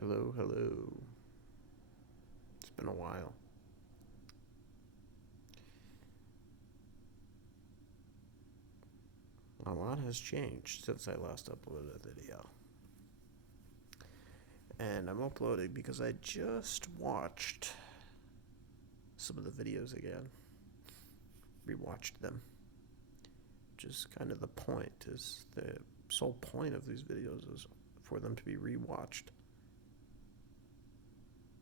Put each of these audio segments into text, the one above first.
Hello, hello. It's been a while. A lot has changed since I last uploaded a video. And I'm uploading because I just watched some of the videos again. Rewatched them. Which is kind of the point, is the sole point of these videos is for them to be rewatched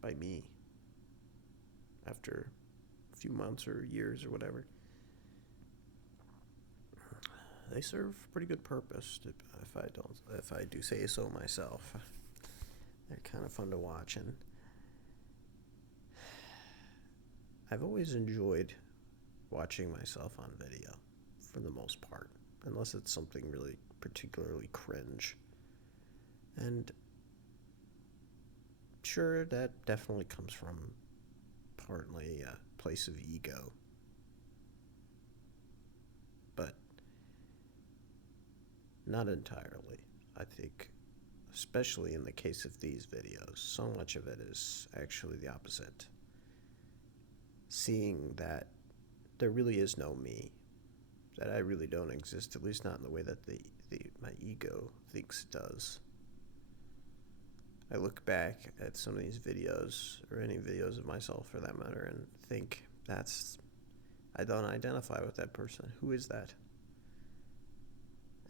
by me after a few months or years or whatever. They serve a pretty good purpose, if I do say so myself. They're kind of fun to watch, and I've always enjoyed watching myself on video for the most part, unless it's something really particularly cringe. And sure, that definitely comes from partly a place of ego, but not entirely. I think, especially in the case of these videos, so much of it is actually the opposite. Seeing that there really is no me, that I really don't exist, at least not in the way that my ego thinks it does. I look back at some of these videos, or any videos of myself for that matter, and think I don't identify with that person. Who is that?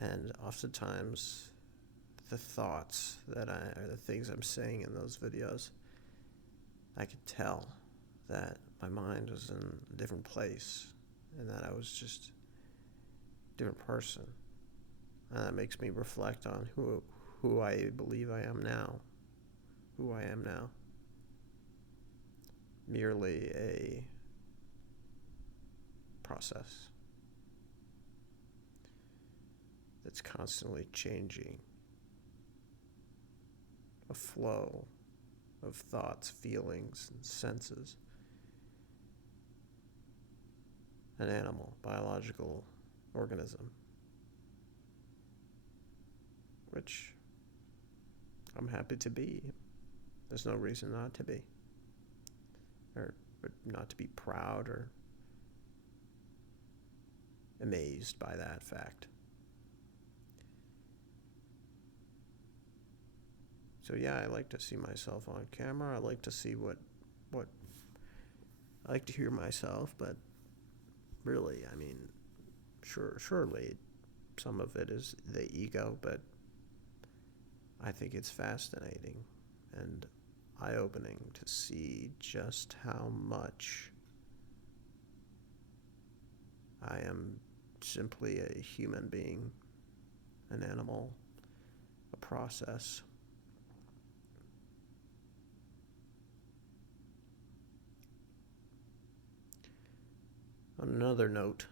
And oftentimes, the thoughts or the things I'm saying in those videos, I could tell that my mind was in a different place, and that I was just a different person. And that makes me reflect on who I believe I am now. Who I am now. Merely a process that's constantly changing, a flow of thoughts, feelings, and senses. An animal, biological organism, which I'm happy to be. There's no reason not to be, or not to be proud or amazed by that fact. So yeah, I like to see myself on camera. I like to see what I like to hear myself, but really, I mean, surely some of it is the ego, but I think it's fascinating and eye-opening to see just how much I am simply a human being, an animal, a process. On another note,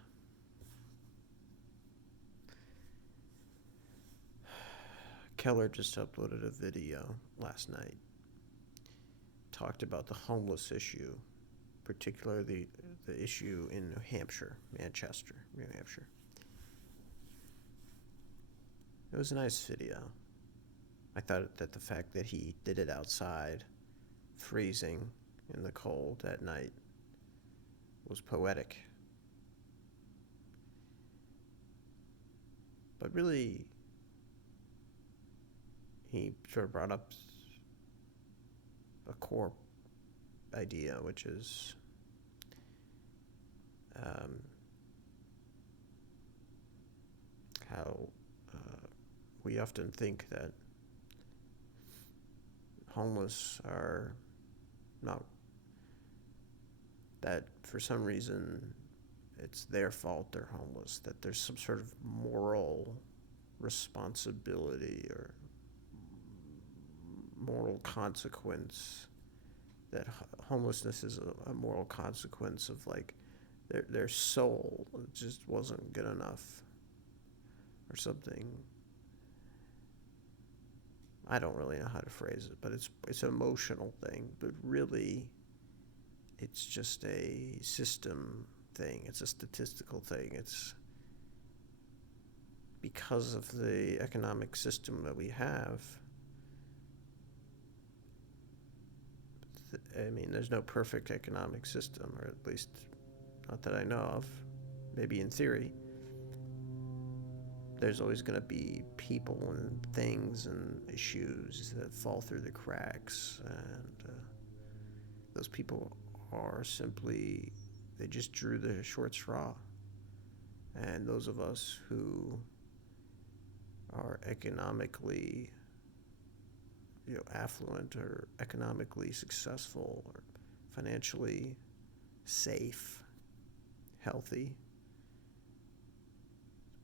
Keller just uploaded a video last night. Talked about the homeless issue, particularly the issue in New Hampshire, Manchester, New Hampshire. It was a nice video. I thought that the fact that he did it outside, freezing in the cold at night, was poetic. But really, he sort of brought up a core idea, which is how we often think that homeless are not, that for some reason it's their fault they're homeless, that there's some sort of moral responsibility or moral consequence, that homelessness is a moral consequence of like their soul just wasn't good enough or something. I don't really know how to phrase it, but it's an emotional thing, but really it's just a system thing. It's a statistical thing. It's because of the economic system that we have, I mean, there's no perfect economic system, or at least not that I know of. Maybe in theory. There's always going to be people and things and issues that fall through the cracks, and those people are simply, they just drew the short straw. And those of us who are economically, affluent, or economically successful, or financially safe, healthy,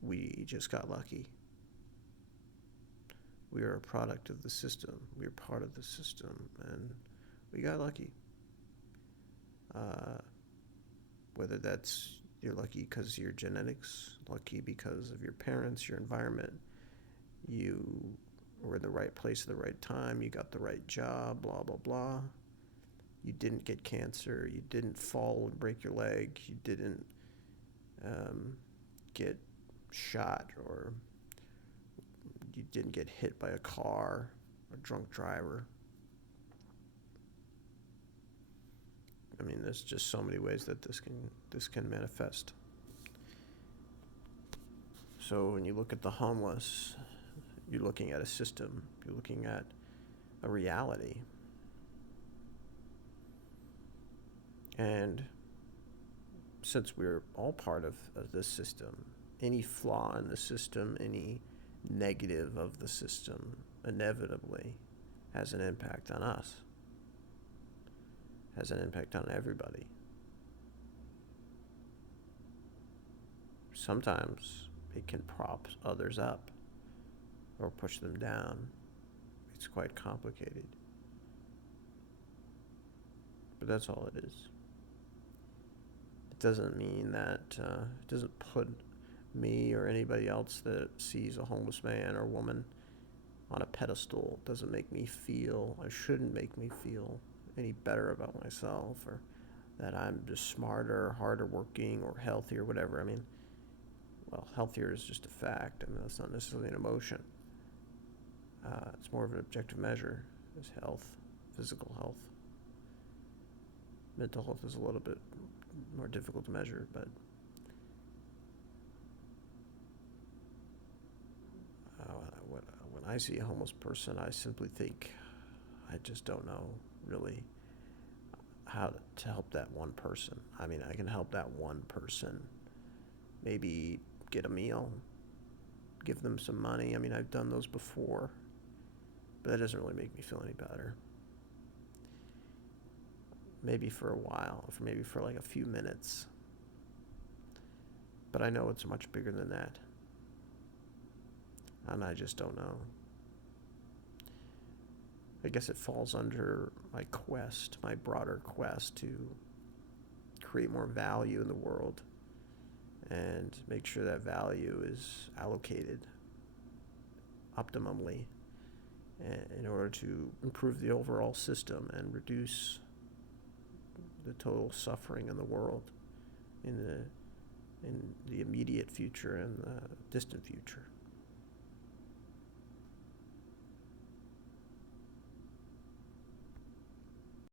we just got lucky. We are a product of the system. We are part of the system, and we got lucky. Whether that's you're lucky because of your genetics, lucky because of your parents, your environment, you were in the right place at the right time, you got the right job, blah, blah, blah. You didn't get cancer, you didn't fall and break your leg, you didn't get shot, or you didn't get hit by a car or drunk driver. I mean, there's just so many ways that this can manifest. So when you look at the homeless, you're looking at a system, you're looking at a reality. And since we're all part of this system, any flaw in the system, any negative of the system, inevitably has an impact on us, has an impact on everybody. Sometimes it can prop others up or push them down. It's quite complicated. But that's all it is. It doesn't mean that, it doesn't put me or anybody else that sees a homeless man or woman on a pedestal. It doesn't make me feel, or shouldn't make me feel any better about myself, or that I'm just smarter, harder working, or healthier, whatever. I mean, well, healthier is just a fact. I mean, that's not necessarily an emotion. It's more of an objective measure, is health, physical health. Mental health is a little bit more difficult to measure, but when I see a homeless person, I simply think, I just don't know really how to help that one person. I mean, I can help that one person maybe get a meal, give them some money. I mean, I've done those before, but that doesn't really make me feel any better. Maybe for a while, maybe for like a few minutes. But I know it's much bigger than that. And I just don't know. I guess it falls under my quest, my broader quest to create more value in the world and make sure that value is allocated optimally in order to improve the overall system and reduce the total suffering in the world in the immediate future and the distant future.